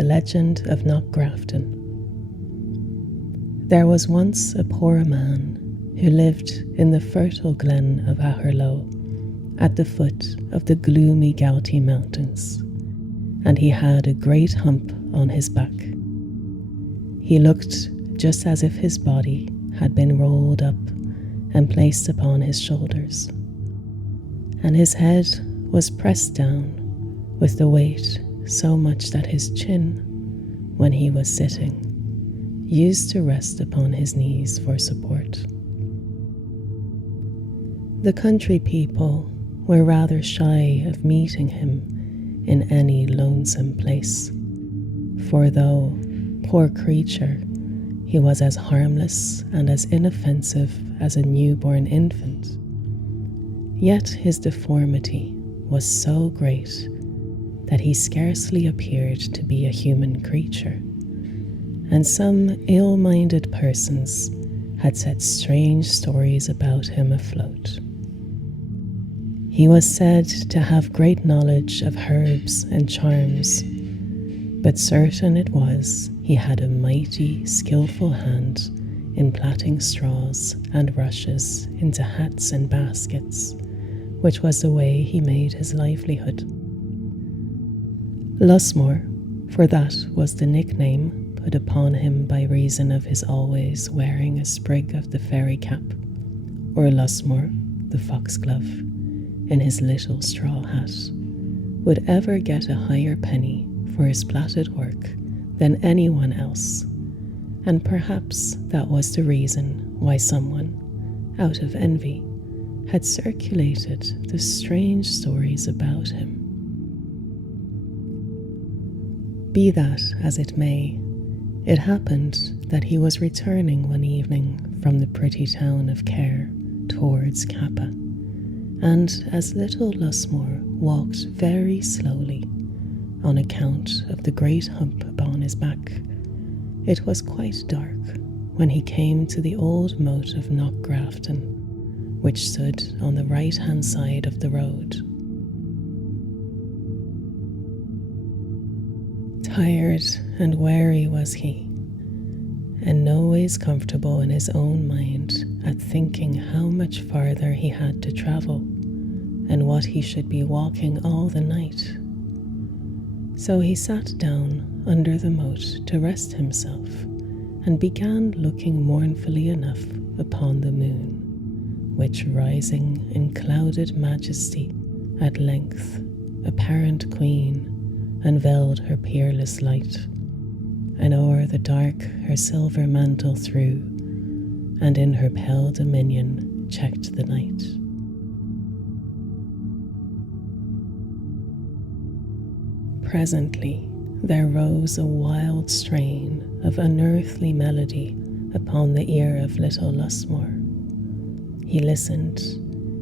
The Legend of Knockgrafton. There was once a poor man who lived in the fertile glen of Aherlow, at the foot of the gloomy Gouty Mountains, and he had a great hump on his back. He looked just as if his body had been rolled up and placed upon his shoulders, and his head was pressed down with the weight so much that his chin, when he was sitting, used to rest upon his knees for support. The country people were rather shy of meeting him in any lonesome place, for though, poor creature, he was as harmless and as inoffensive as a newborn infant, yet his deformity was so great that he scarcely appeared to be a human creature, and some ill-minded persons had set strange stories about him afloat. He was said to have great knowledge of herbs and charms, but certain it was he had a mighty, skillful hand in plaiting straws and rushes into hats and baskets, which was the way he made his livelihood. Lusmore, for that was the nickname put upon him by reason of his always wearing a sprig of the fairy cap, or Lusmore, the foxglove, in his little straw hat, would ever get a higher penny for his plaited work than anyone else, and perhaps that was the reason why someone, out of envy, had circulated the strange stories about him. Be that as it may, it happened that he was returning one evening from the pretty town of Care towards Kappa, and as little Lusmore walked very slowly on account of the great hump upon his back, it was quite dark when he came to the old moat of Knockgrafton, which stood on the right-hand side of the road. Tired and weary was he, and no ways comfortable in his own mind at thinking how much farther he had to travel, and what he should be walking all the night. So he sat down under the moat to rest himself, and began looking mournfully enough upon the moon, which, rising in clouded majesty, at length, apparent queen, unveiled her peerless light, and o'er the dark her silver mantle threw, and in her pale dominion checked the night. Presently there rose a wild strain of unearthly melody upon the ear of little Lusmore. He listened,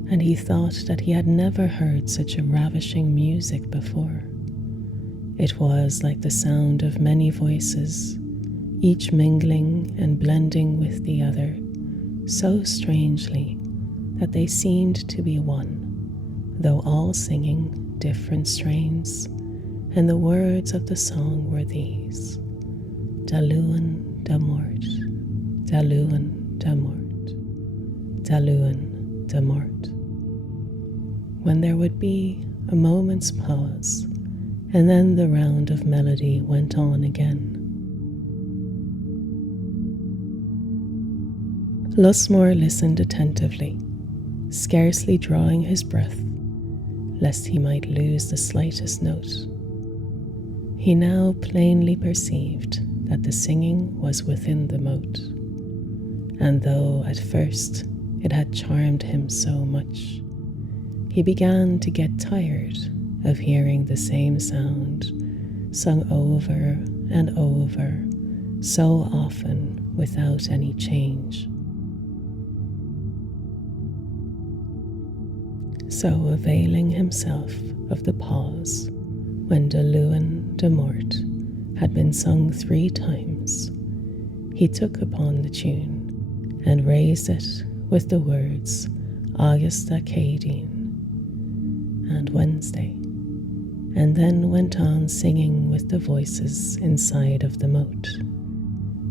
and he thought that he had never heard such a ravishing music before. It was like the sound of many voices, each mingling and blending with the other, so strangely that they seemed to be one, though all singing different strains, and the words of the song were these: Daluan da mort, Daluan da mort, Daluan da mort. When there would be a moment's pause, and then the round of melody went on again. Lusmore listened attentively, scarcely drawing his breath, lest he might lose the slightest note. He now plainly perceived that the singing was within the moat, and though at first it had charmed him so much, he began to get tired of hearing the same sound sung over and over so often without any change. So, availing himself of the pause when De Luan de Mort had been sung 3 times, he took upon the tune and raised it with the words Augusta Cadine and Wednesday, and then went on singing with the voices inside of the moat,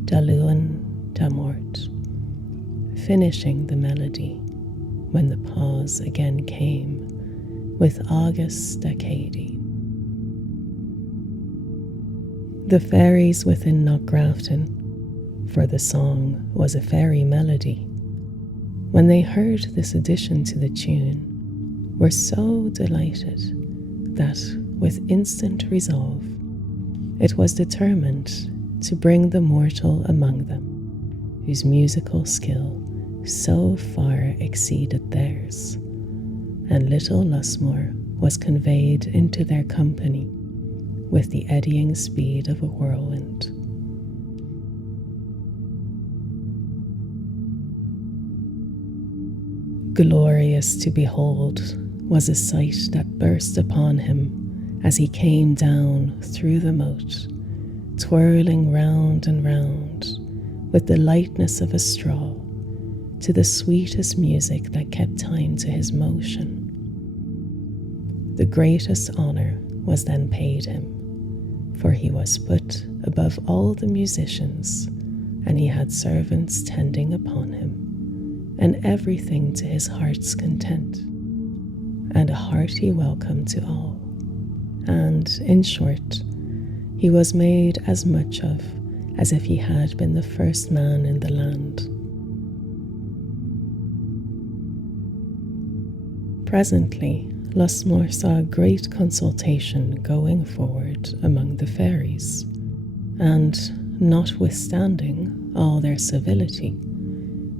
Da Luan, Da Mort, finishing the melody when the pause again came with August Da Cady. The fairies within Knockgrafton, for the song was a fairy melody, when they heard this addition to the tune, were so delighted that, with instant resolve, it was determined to bring the mortal among them, whose musical skill so far exceeded theirs, and little Lusmore was conveyed into their company with the eddying speed of a whirlwind. Glorious to behold was a sight that burst upon him as he came down through the moat, twirling round and round with the lightness of a straw, to the sweetest music that kept time to his motion. The greatest honour was then paid him, for he was put above all the musicians, and he had servants tending upon him, and everything to his heart's content, and a hearty welcome to all. And, in short, he was made as much of as if he had been the first man in the land. Presently, Lusmore saw a great consultation going forward among the fairies, and, notwithstanding all their civility,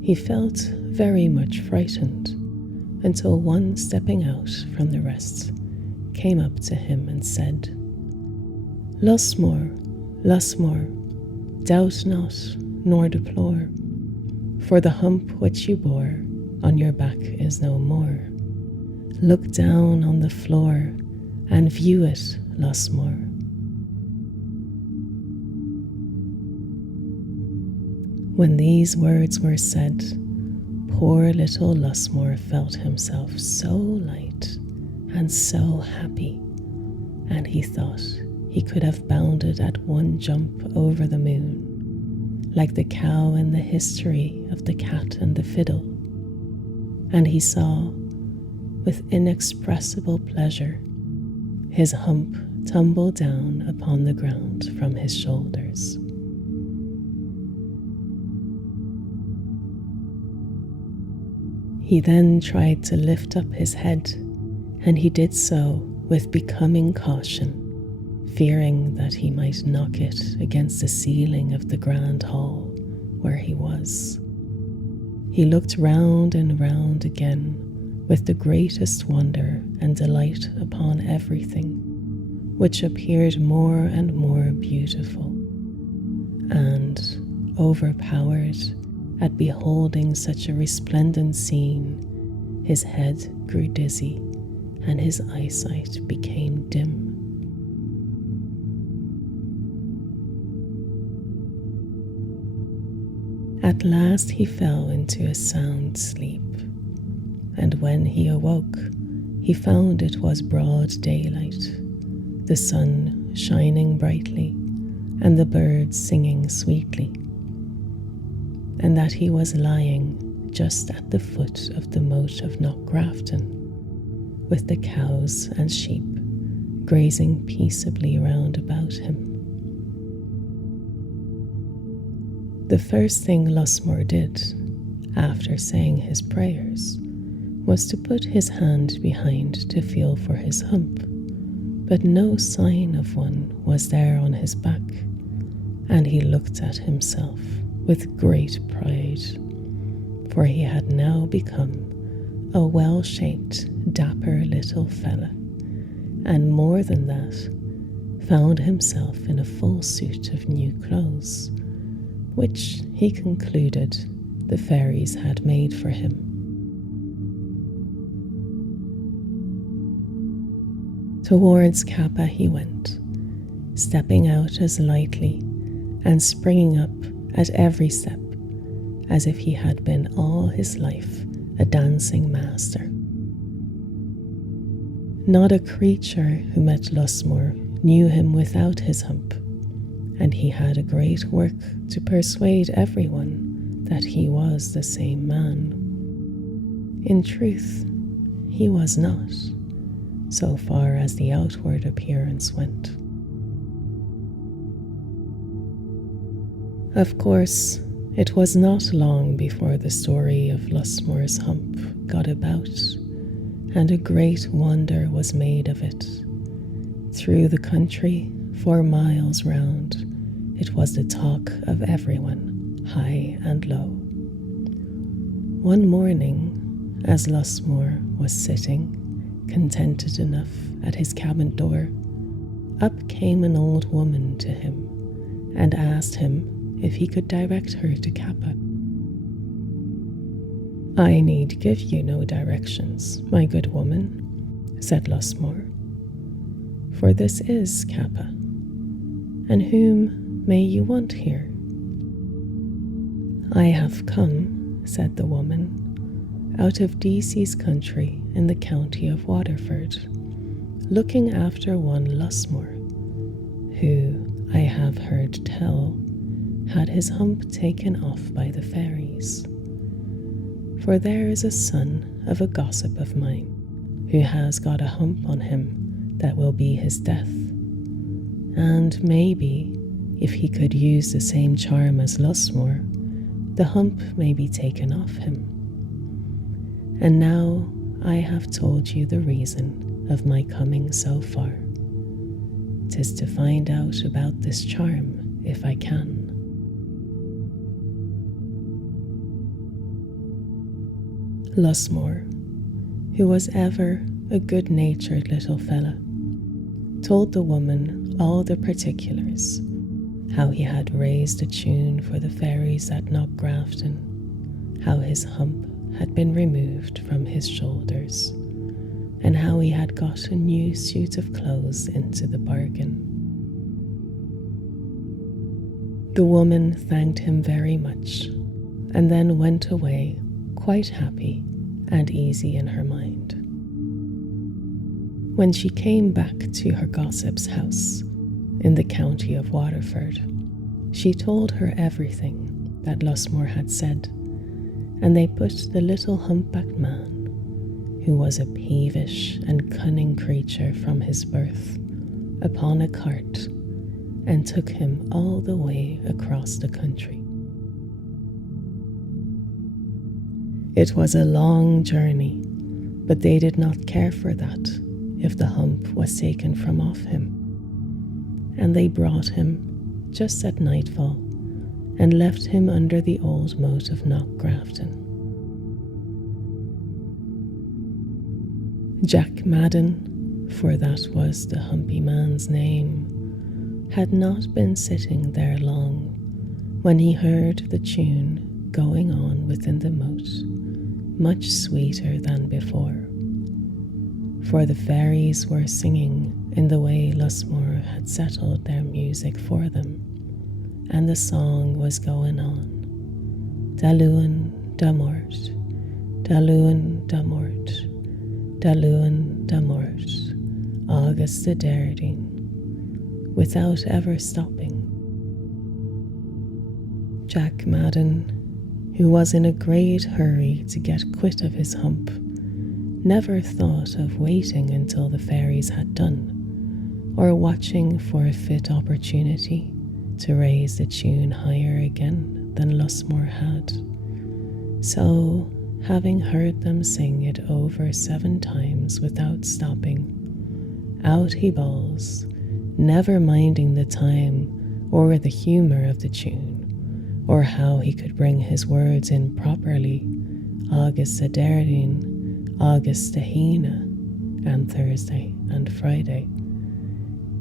he felt very much frightened, until one stepping out from the rest came up to him and said, "Lusmore, Lusmore, doubt not nor deplore, for the hump which you bore on your back is no more. Look down on the floor and view it, Lusmore." When these words were said, poor little Lusmore felt himself so light and so happy, and he thought he could have bounded at one jump over the moon, like the cow in the history of the cat and the fiddle. And he saw, with inexpressible pleasure, his hump tumble down upon the ground from his shoulders. He then tried to lift up his head, and he did so with becoming caution, fearing that he might knock it against the ceiling of the grand hall where he was. He looked round and round again with the greatest wonder and delight upon everything, which appeared more and more beautiful, and, overpowered at beholding such a resplendent scene, his head grew dizzy and his eyesight became dim. At last he fell into a sound sleep, and when he awoke, he found it was broad daylight, the sun shining brightly, and the birds singing sweetly, and that he was lying just at the foot of the moat of Knockgrafton, with the cows and sheep grazing peaceably round about him. The first thing Lusmore did, after saying his prayers, was to put his hand behind to feel for his hump, but no sign of one was there on his back, and he looked at himself with great pride, for he had now become a well-shaped, dapper little fella, and more than that, found himself in a full suit of new clothes, which he concluded the fairies had made for him. Towards Kappa he went, stepping out as lightly and springing up at every step as if he had been all his life a dancing master. Not a creature who met Lusmore knew him without his hump, and he had a great work to persuade everyone that he was the same man. In truth, he was not, so far as the outward appearance went. Of course, it was not long before the story of Lusmore's hump got about, and a great wonder was made of it. Through the country, for miles round, it was the talk of everyone, high and low. One morning, as Lusmore was sitting, contented enough at his cabin door, up came an old woman to him and asked him if he could direct her to Kappa. "I need give you no directions, my good woman," said Lusmore, "for this is Kappa. And whom may you want here?" "I have come," said the woman, "out of Deasy's country in the county of Waterford, looking after one Lusmore, who, I have heard tell, had his hump taken off by the fairies. For there is a son of a gossip of mine, who has got a hump on him that will be his death, and maybe, if he could use the same charm as Lusmore, the hump may be taken off him. And now I have told you the reason of my coming so far. 'Tis to find out about this charm, if I can." Lusmore, who was ever a good-natured little fella, told the woman all the particulars, how he had raised a tune for the fairies at Knockgrafton, how his hump had been removed from his shoulders, and how he had got a new suit of clothes into the bargain. The woman thanked him very much, and then went away quite happy and easy in her mind. When she came back to her gossip's house in the county of Waterford, she told her everything that Lusmore had said, and they put the little humpbacked man, who was a peevish and cunning creature from his birth, upon a cart and took him all the way across the country. It was a long journey, but they did not care for that if the hump was taken from off him, and they brought him just at nightfall and left him under the old moat of Knockgrafton. Jack Madden, for that was the humpy man's name, had not been sitting there long when he heard the tune going on within the moat, much sweeter than before. For the fairies were singing in the way Lusmore had settled their music for them, and the song was going on. Daluan da mort, Daluan da mort, Daluan da mort, August the Derdine, without ever stopping. Jack Madden, who was in a great hurry to get quit of his hump, never thought of waiting until the fairies had done, or watching for a fit opportunity to raise the tune higher again than Lusmore had. So, having heard them sing it over 7 times without stopping, out he bawls, never minding the time or the humour of the tune, or how he could bring his words in properly, August a Derdine, August a Hina, and Thursday and Friday,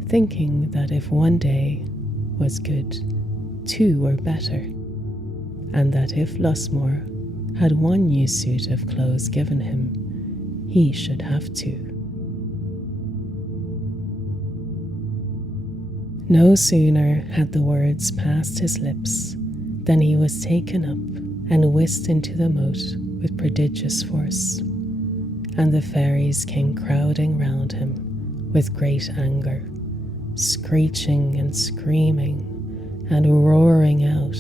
thinking that if one day was good, 2 were better, and that if Lusmore had 1 new suit of clothes given him, he should have 2. No sooner had the words passed his lips than he was taken up and whisked into the moat with prodigious force, And the fairies came crowding round him with great anger, screeching and screaming and roaring out,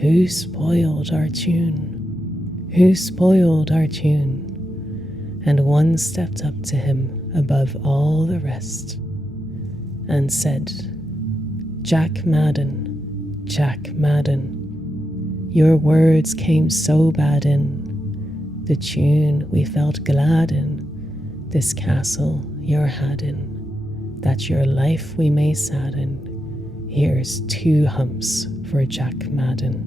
"Who spoiled our tune? Who spoiled our tune?" And one stepped up to him above all the rest and said, "Jack Madden, Jack Madden, your words came so bad in the tune we felt glad in, this castle you're had in, that your life we may sadden. Here's 2 humps for Jack Madden."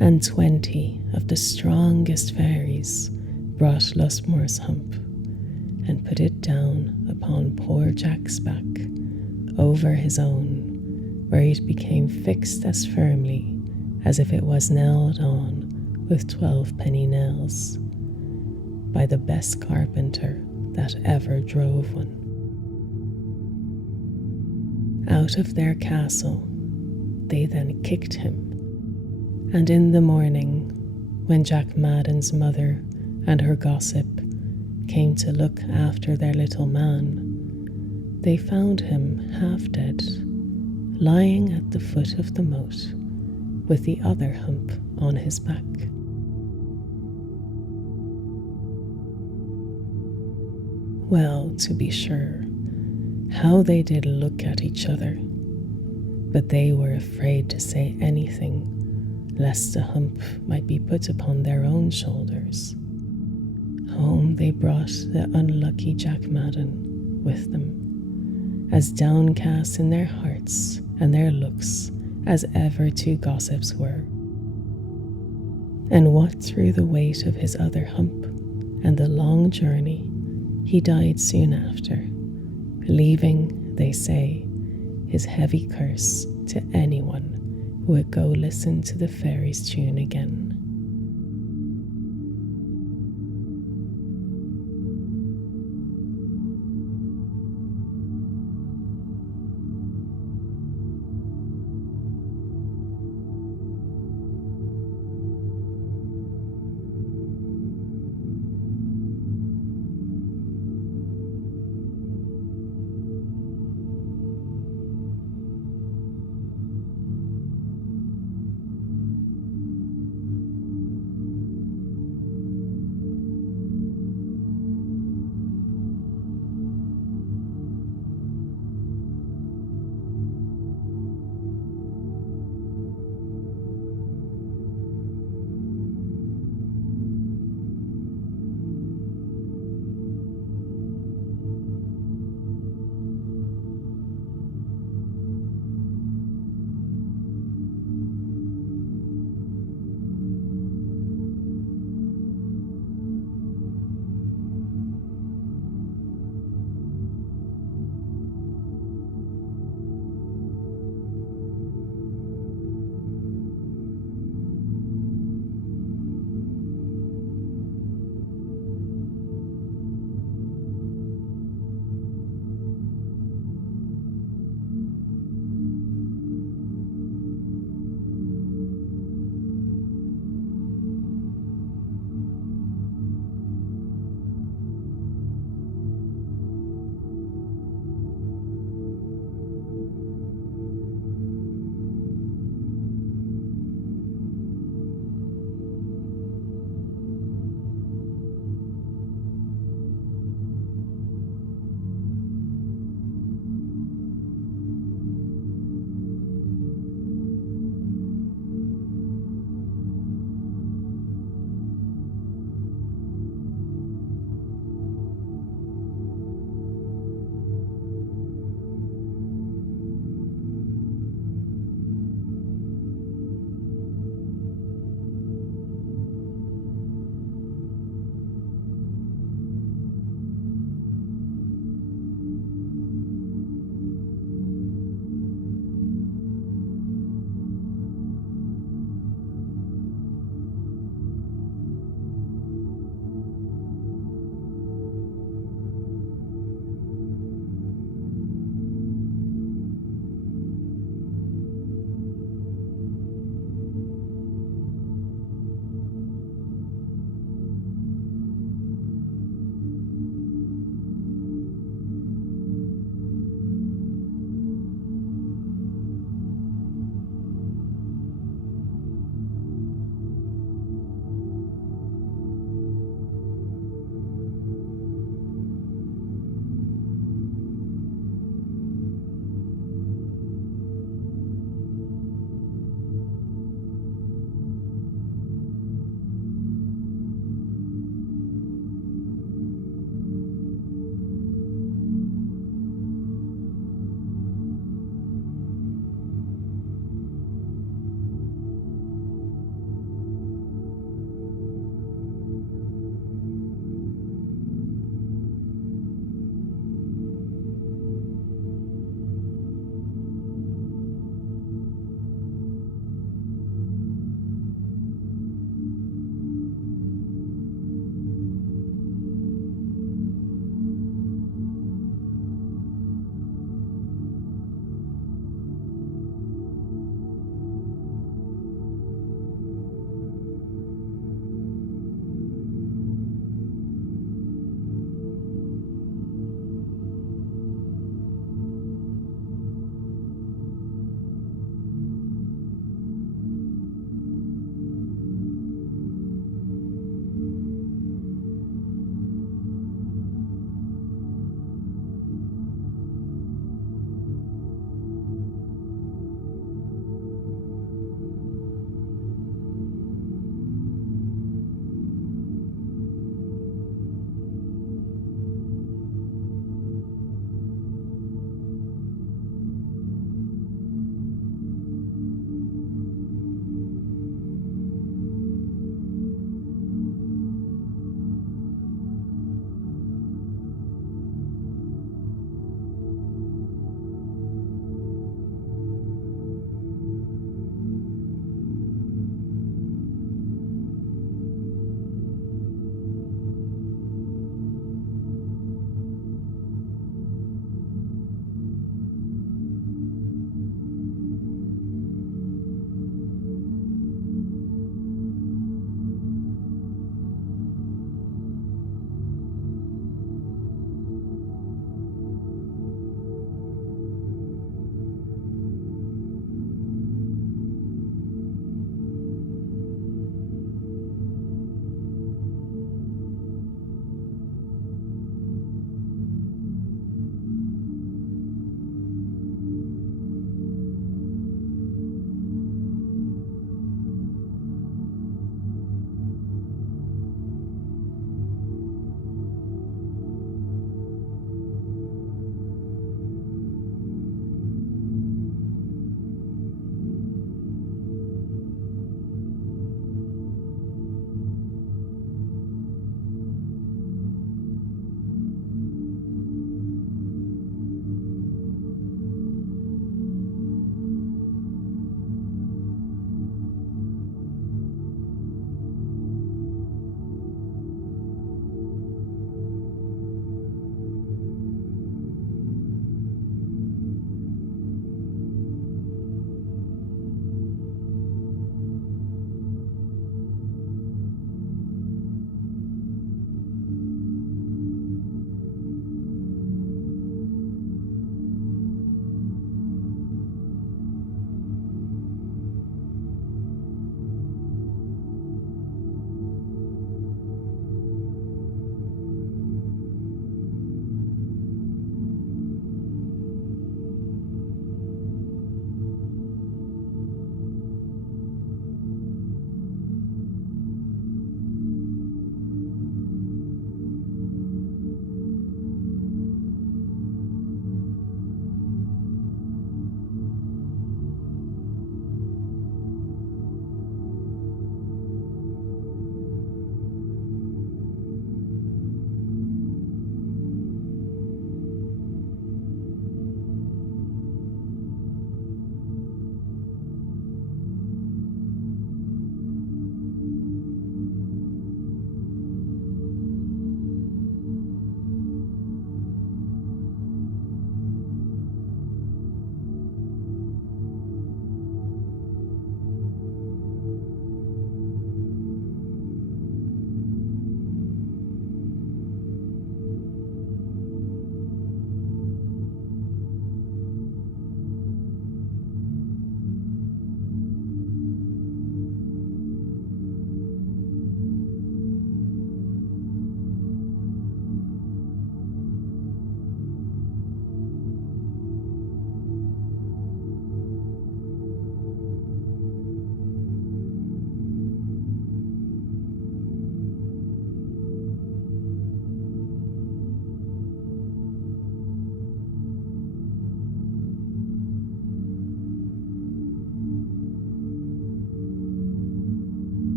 And 20 of the strongest fairies brought Lusmore's hump and put it down upon poor Jack's back, over his own, where it became fixed as firmly as if it was nailed on with 12-penny nails by the best carpenter that ever drove one. Out of their castle they then kicked him, and in the morning, when Jack Madden's mother and her gossip came to look after their little man, they found him half dead, lying at the foot of the moat with the other hump on his back. Well, to be sure, how they did look at each other, but they were afraid to say anything, lest the hump might be put upon their own shoulders. Home they brought the unlucky Jack Madden with them, as downcast in their hearts and their looks as ever 2 gossips were. And what through the weight of his other hump and the long journey, he died soon after, leaving, they say, his heavy curse to anyone who would go listen to the fairies' tune again.